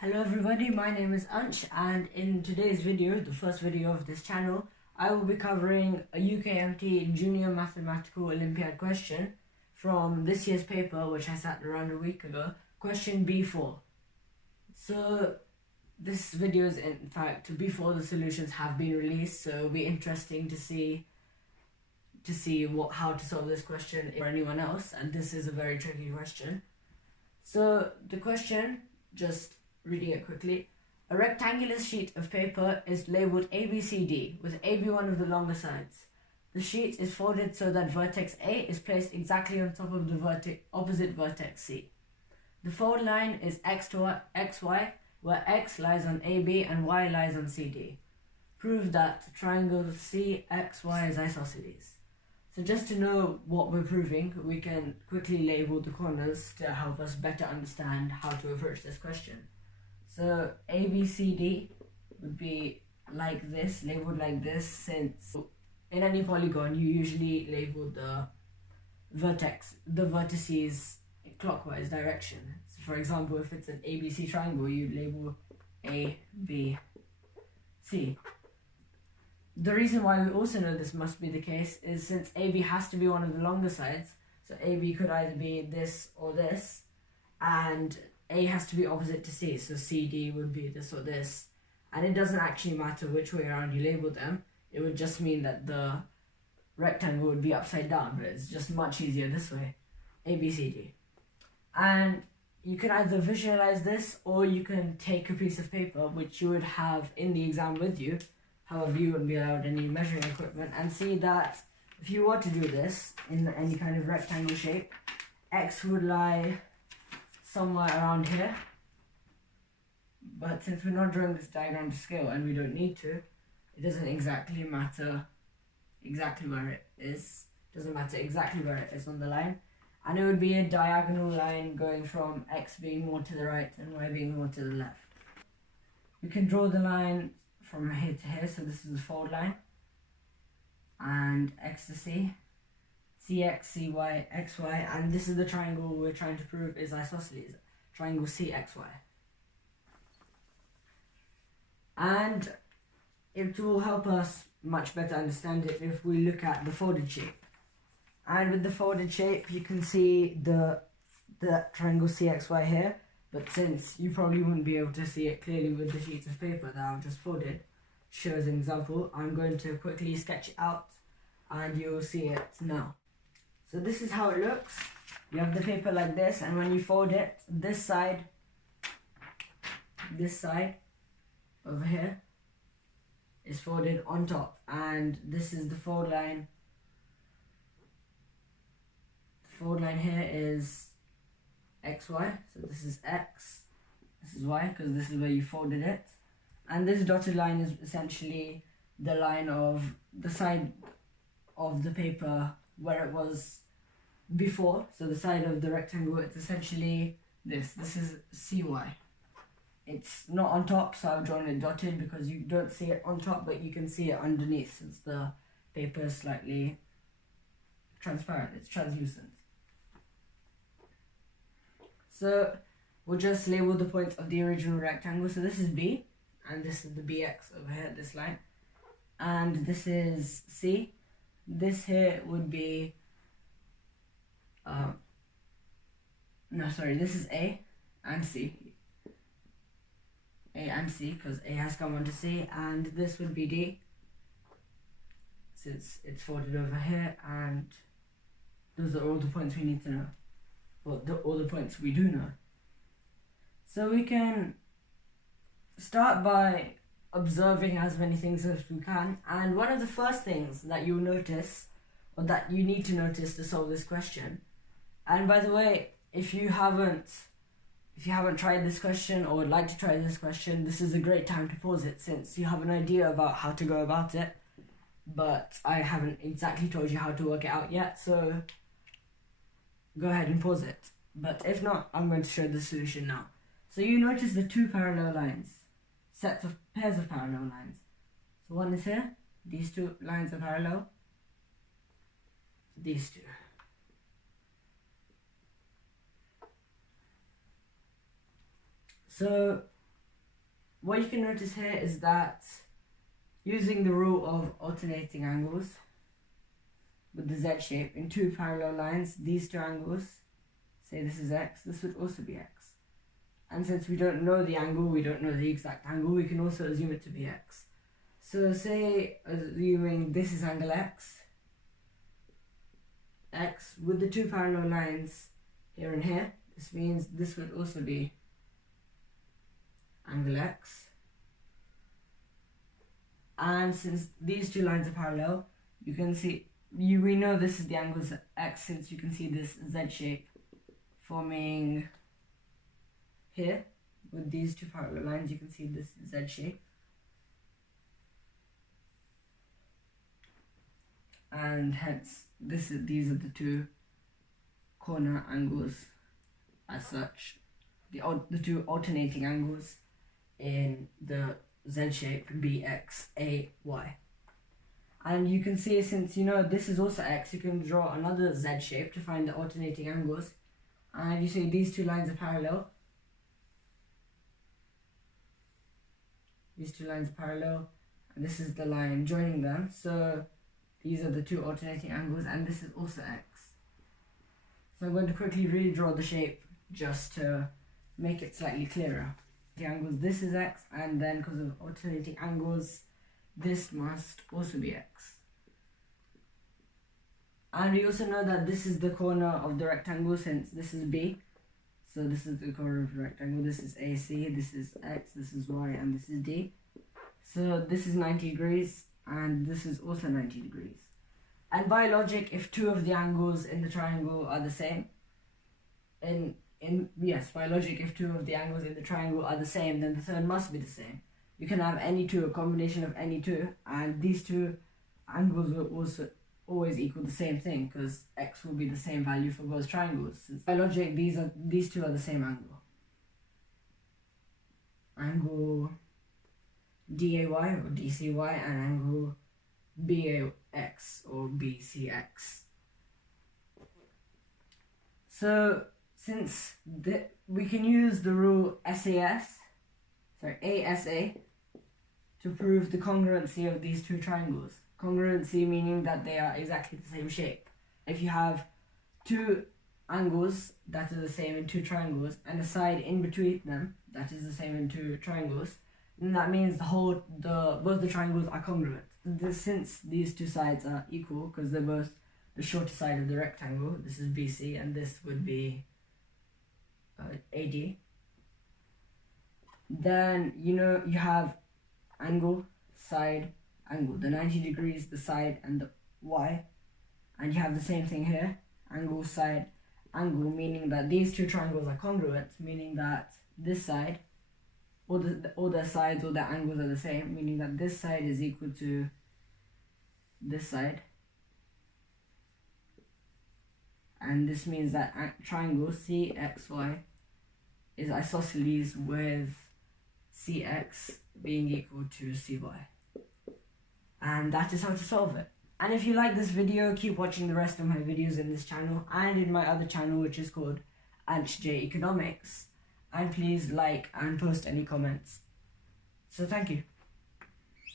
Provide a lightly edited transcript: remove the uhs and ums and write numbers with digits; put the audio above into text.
Hello everybody, my name is Ansh, and in today's video, the first video of this channel, I will be covering a UKMT Junior Mathematical Olympiad question from this year's paper, which I sat around a week ago, question B4. So this video is in fact before the solutions have been released, so it'll be interesting to see how to solve this question for anyone else, and this is a very tricky question. So the question, just reading it quickly. A rectangular sheet of paper is labelled ABCD, with AB one of the longer sides. The sheet is folded so that vertex A is placed exactly on top of the opposite vertex C. The fold line is X to XY, where X lies on AB and Y lies on CD. Prove that triangle CXY is isosceles. So just to know what we're proving, we can quickly label the corners to help us better understand how to approach this question. So ABCD would be like this, labeled like this, since in any polygon you usually label the vertices in clockwise direction. So for example, if it's an ABC triangle, you label A, B, C. The reason why we also know this must be the case is since AB has to be one of the longer sides, so AB could either be this or this, and A has to be opposite to C, so CD would be this or this. And it doesn't actually matter which way around you label them, it would just mean that the rectangle would be upside down, but it's just much easier this way, ABCD. And you can either visualize this, or you can take a piece of paper, which you would have in the exam with you, however you wouldn't be allowed any measuring equipment, and see that if you were to do this in any kind of rectangle shape, X would lie somewhere around here, but since we're not drawing this diagram to scale and we don't need to, it doesn't exactly matter where it is. Doesn't matter exactly where it is on the line, and it would be a diagonal line going from X being more to the right and Y being more to the left. We can draw the line from here to here, so this is the fold line, and X to C, CX, CY, XY, and this is the triangle we're trying to prove is isosceles, triangle CXY. And it will help us much better understand it if we look at the folded shape. And with the folded shape, you can see the triangle CXY here, but since you probably wouldn't be able to see it clearly with the sheets of paper that I've just folded, show as an example, I'm going to quickly sketch it out and you'll see it now. So this is how it looks. You have the paper like this, and when you fold it, this side over here is folded on top, and this is the fold line. The fold line here is XY, so this is X, this is Y, because this is where you folded it, and this dotted line is essentially the line of the side of the paper where it was before, so the side of the rectangle. It's essentially this is CY. It's not on top, so I've drawn it dotted because you don't see it on top, but you can see it underneath since the paper is slightly transparent, it's translucent. So we'll just label the points of the original rectangle. So this is B, and this is the BX over here, this line, and this is C. This here would be this is A and C. A and C, because A has come onto C, and this would be D, since it's folded over here, and those are all the points we need to know. Well, all the points we do know. So we can start by observing as many things as we can, and one of the first things that you'll notice, or that you need to notice to solve this question, and by the way, if you haven't tried this question or would like to try this question, this is a great time to pause it, since you have an idea about how to go about it, but I haven't exactly told you how to work it out yet, so go ahead and pause it. But if not, I'm going to show the solution now. So you notice the two parallel lines, pairs of parallel lines. So one is here, these two lines are parallel, these two. So what you can notice here is that using the rule of alternating angles with the Z shape in two parallel lines, these two angles, say this is X, this would also be X. And since we don't know the angle, we don't know the exact angle, we can also assume it to be X. So say, assuming this is angle X, with the two parallel lines here and here, this means this would also be angle X. And since these two lines are parallel, you can see, we know this is the angle X, since you can see this Z shape forming here. With these two parallel lines, you can see this Z shape. And hence, these are the two corner angles as such, the two alternating angles in the Z shape, BX, A, Y. And you can see, since you know this is also X, you can draw another Z shape to find the alternating angles. And you see these two lines are parallel. These two lines are parallel, and this is the line joining them. So these are the two alternating angles, and this is also X. So I'm going to quickly redraw the shape just to make it slightly clearer. The angles, this is X, and then because of alternating angles, this must also be X. And we also know that this is the corner of the rectangle, since this is B. So this is the corner of the rectangle, this is AC, this is X, this is Y, and this is D. So this is 90 degrees, and this is also 90 degrees. And by logic, if two of the angles in the triangle are the same, by logic, if two of the angles in the triangle are the same, then the third must be the same. You can have any two, a combination of any two, and these two angles will also always equal the same thing, because X will be the same value for both triangles. Since by logic, these two are the same angle. Angle DAY or DCY, and angle BAX or BCX. So since we can use the rule ASA to prove the congruency of these two triangles. Congruency meaning that they are exactly the same shape. If you have two angles that are the same in two triangles and a side in between them that is the same in two triangles, then that means both the triangles are congruent. Since these two sides are equal, because they're both the shorter side of the rectangle, this is BC and this would be AD, then you have angle, side, angle, the 90 degrees, the side, and the Y. And you have the same thing here, angle, side, angle, meaning that these two triangles are congruent, meaning that this side, all their sides or their angles are the same, meaning that this side is equal to this side. And this means that triangle CXY is isosceles with CX being equal to CY. And that is how to solve it. And if you like this video, keep watching the rest of my videos in this channel and in my other channel, which is called Ansh J Economics. And please like and post any comments. So thank you.